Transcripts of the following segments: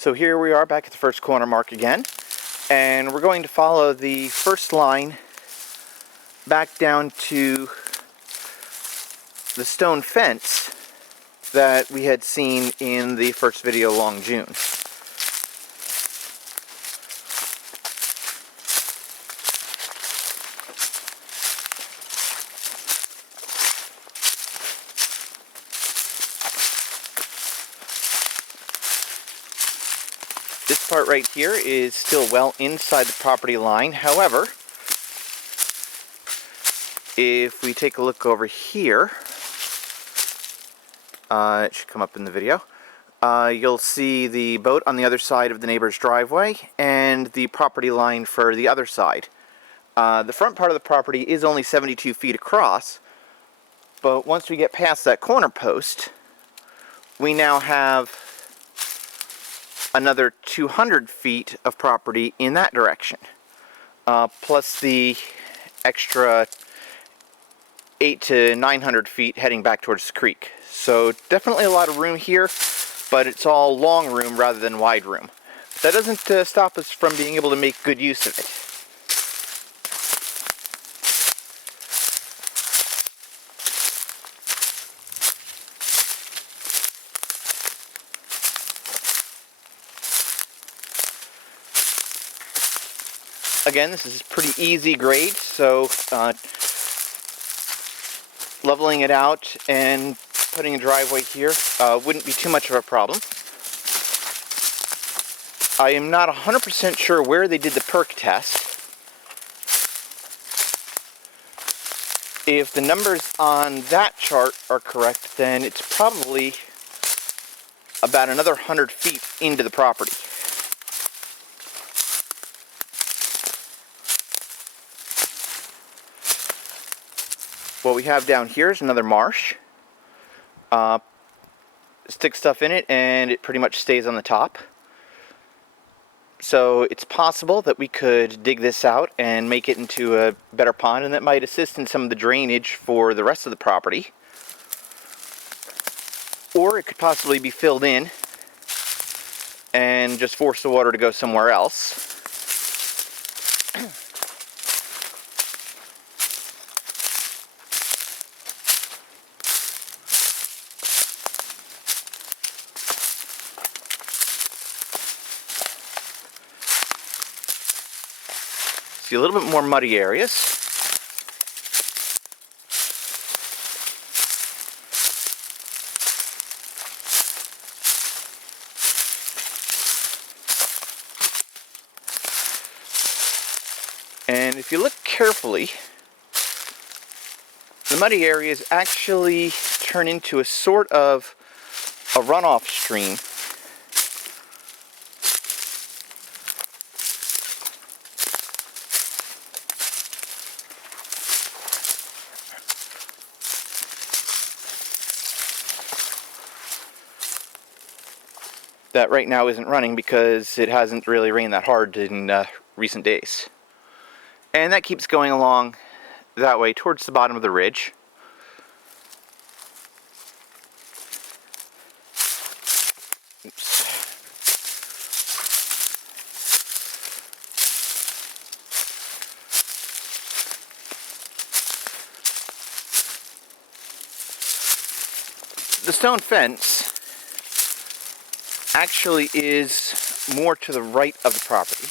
So here we are back at the first corner mark again, and we're going to follow the first line back down to the stone fence that we had seen in the first video along June. This part right here is still well inside the property line. However, if we take a look over here, it should come up in the video, you'll see the boat on the other side of the neighbor's driveway and the property line for the other side. The front part of the property is only 72 feet across, but once we get past that corner post, we now have another 200 feet of property in that direction, plus the extra 800 to 900 feet heading back towards the creek. So definitely a lot of room here, but it's all long room rather than wide room. That doesn't stop us from being able to make good use of it. Again, this is pretty easy grade, so leveling it out and putting a driveway here wouldn't be too much of a problem. I am not 100% sure where they did the perk test. If the numbers on that chart are correct, then it's probably about another 100 feet into the property. What we have down here is another marsh. Stick stuff in it and it pretty much stays on the top. So it's possible that we could dig this out and make it into a better pond, and that might assist in some of the drainage for the rest of the property. Or it could possibly be filled in and just force the water to go somewhere else. See a little bit more muddy areas. And if you look carefully, the muddy areas actually turn into a sort of a runoff stream. That right now isn't running because it hasn't really rained that hard in recent days. And that keeps going along that way towards the bottom of the ridge. Oops. The stone fence actually is more to the right of the property.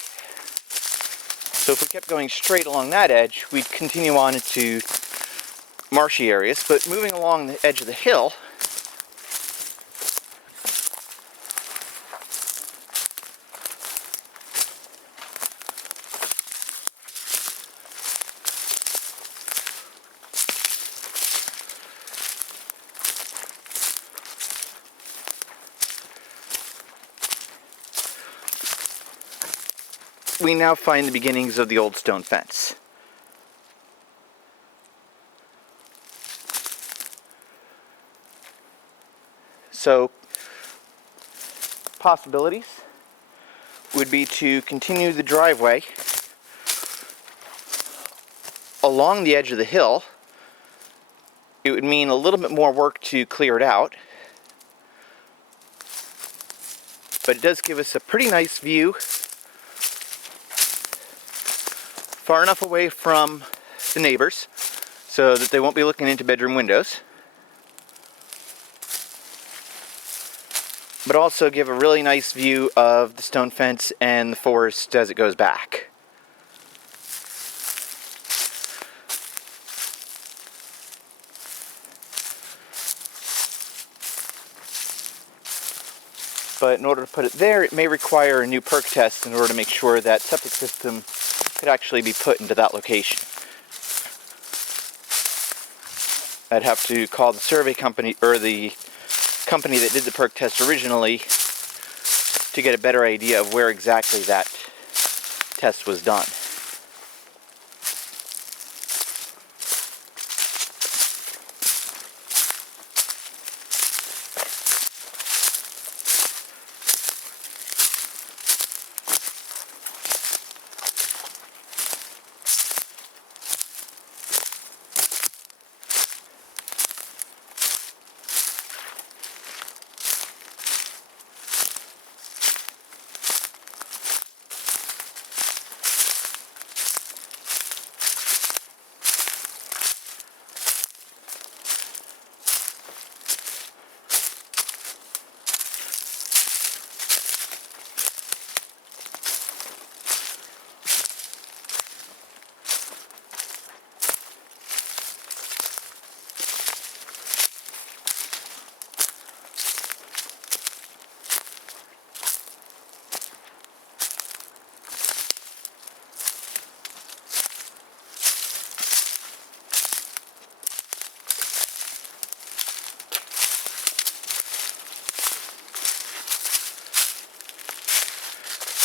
So if we kept going straight along that edge, we'd continue on into marshy areas, but moving along the edge of the hill, we now find the beginnings of the old stone fence. So, possibilities would be to continue the driveway along the edge of the hill. It would mean a little bit more work to clear it out, but it does give us a pretty nice view, far enough away from the neighbors so that they won't be looking into bedroom windows, but also give a really nice view of the stone fence and the forest as it goes back. But in order to put it there, it may require a new perk test in order to make sure that septic system could actually be put into that location. I'd have to call the survey company, or the company that did the perk test originally, to get a better idea of where exactly that test was done.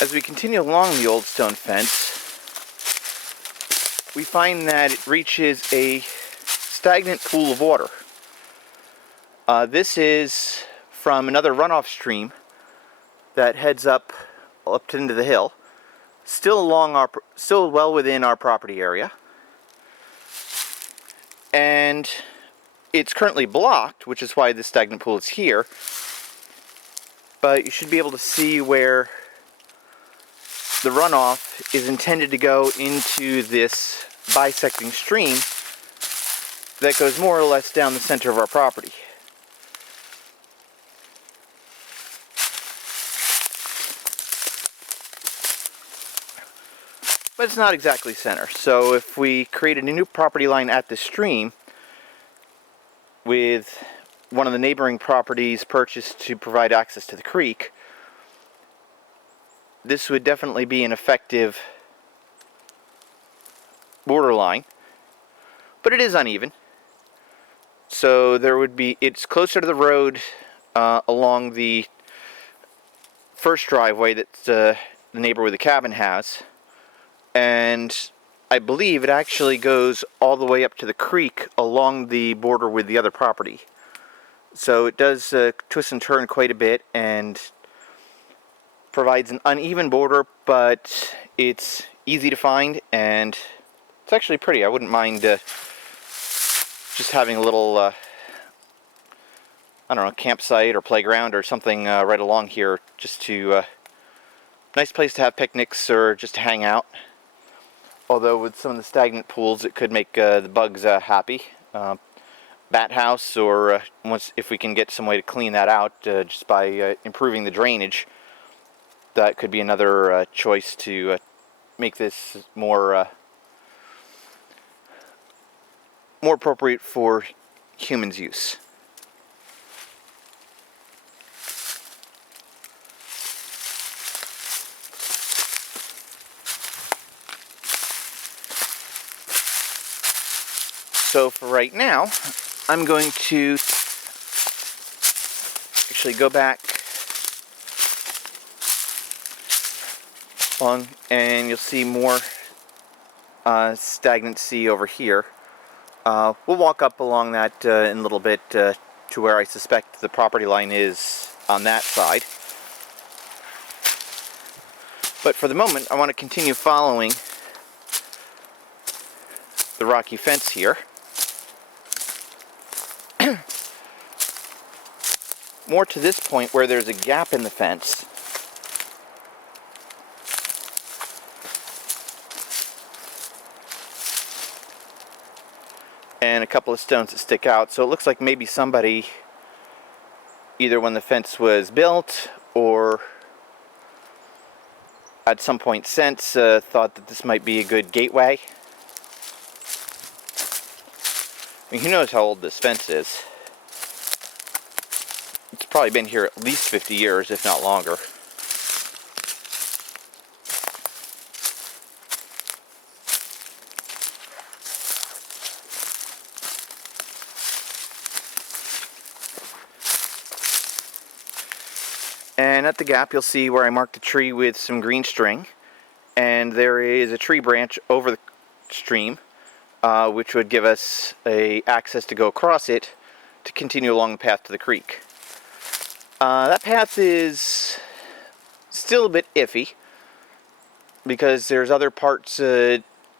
As we continue along the old stone fence, we find that it reaches a stagnant pool of water. This is from another runoff stream that heads up into the hill, still well within our property area, and it's currently blocked, which is why this stagnant pool is here. But you should be able to see where the runoff is intended to go into this bisecting stream that goes more or less down the center of our property. But it's not exactly center. So if we created a new property line at the stream with one of the neighboring properties purchased to provide access to the creek, this would definitely be an effective borderline, but it is uneven. So it's closer to the road along the first driveway that the neighbor with the cabin has, and I believe it actually goes all the way up to the creek along the border with the other property. So it does twist and turn quite a bit and provides an uneven border, but it's easy to find and it's actually pretty. I wouldn't mind just having a little, I don't know, campsite or playground or something right along here, just to, nice place to have picnics or just to hang out. Although with some of the stagnant pools, it could make the bugs happy. Bat house, or if we can get some way to clean that out just by improving the drainage, that could be another choice to make this more appropriate for humans' use. So for right now, I'm going to actually go back along, and you'll see more stagnancy over here. We'll walk up along that in a little bit to where I suspect the property line is on that side. But for the moment, I want to continue following the rocky fence here. More to this point where there's a gap in the fence. and a couple of stones that stick out. So it looks like maybe somebody, either when the fence was built or at some point since, thought that this might be a good gateway. I mean, who knows how old this fence is? It's probably been here at least 50 years, if not longer. And at the gap, you'll see where I marked a tree with some green string. And there is a tree branch over the stream, which would give us access to go across it to continue along the path to the creek. That path is still a bit iffy because there's other parts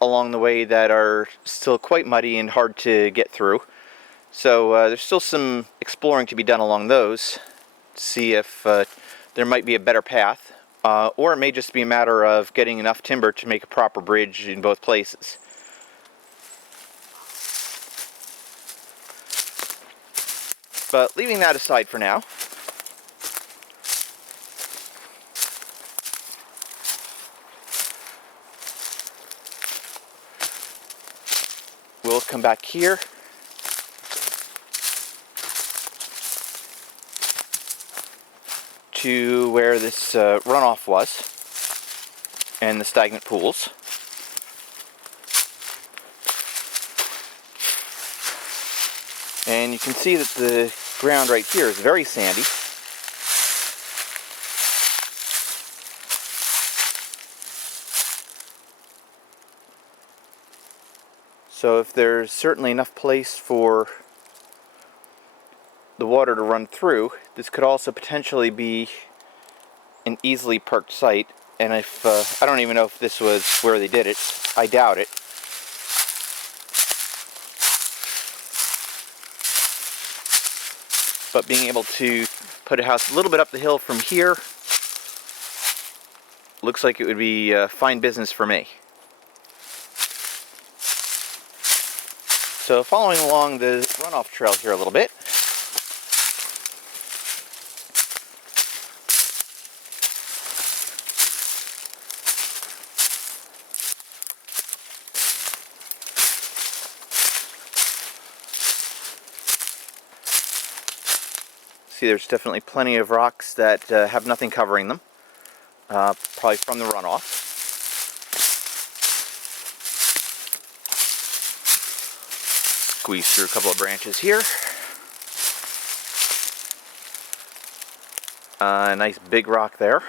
along the way that are still quite muddy and hard to get through. So there's still some exploring to be done along those to see if there might be a better path, or it may just be a matter of getting enough timber to make a proper bridge in both places. But leaving that aside for now, we'll come back here to where this runoff was and the stagnant pools. And you can see that the ground right here is very sandy. So if there's certainly enough place for the water to run through, this could also potentially be an easily perked site. And if I don't even know if this was where they did it. I doubt it. But being able to put a house a little bit up the hill from here looks like it would be fine business for me. So following along the runoff trail here a little bit, see there's definitely plenty of rocks that have nothing covering them, probably from the runoff. Squeeze through a couple of branches here. A nice big rock there.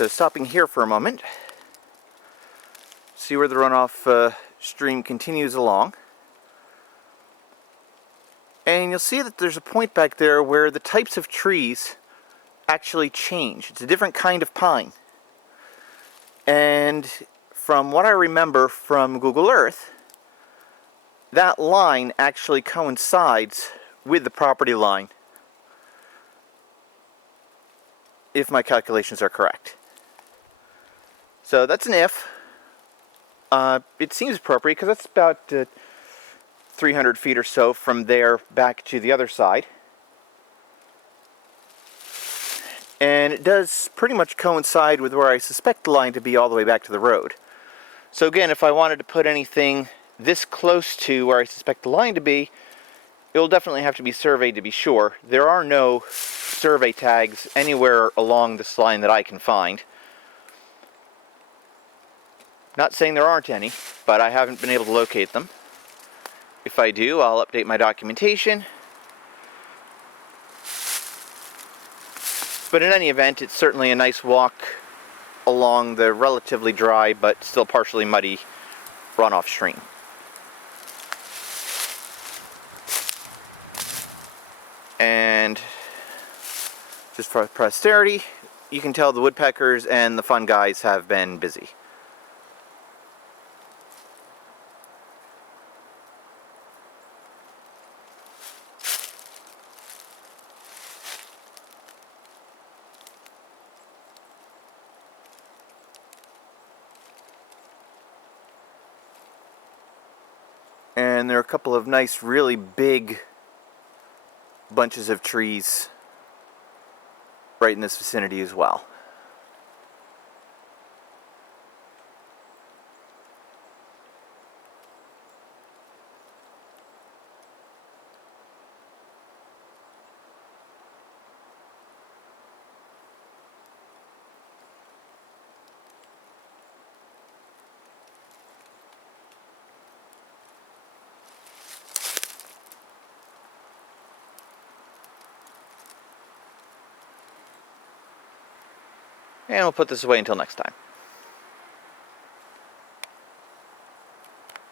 So stopping here for a moment, see where the runoff stream continues along. And you'll see that there's a point back there where the types of trees actually change. It's a different kind of pine. And from what I remember from Google Earth, that line actually coincides with the property line, if my calculations are correct. So that's an if. It seems appropriate because that's about 300 feet or so from there back to the other side. and it does pretty much coincide with where I suspect the line to be all the way back to the road. So again, if I wanted to put anything this close to where I suspect the line to be, it will definitely have to be surveyed to be sure. There are no survey tags anywhere along this line that I can find. Not saying there aren't any, but I haven't been able to locate them. If I do, I'll update my documentation. But in any event, it's certainly a nice walk along the relatively dry but still partially muddy runoff stream. And just for posterity, you can tell the woodpeckers and the fun guys have been busy. And there are a couple of nice, really big bunches of trees right in this vicinity as well. And we'll put this away until next time.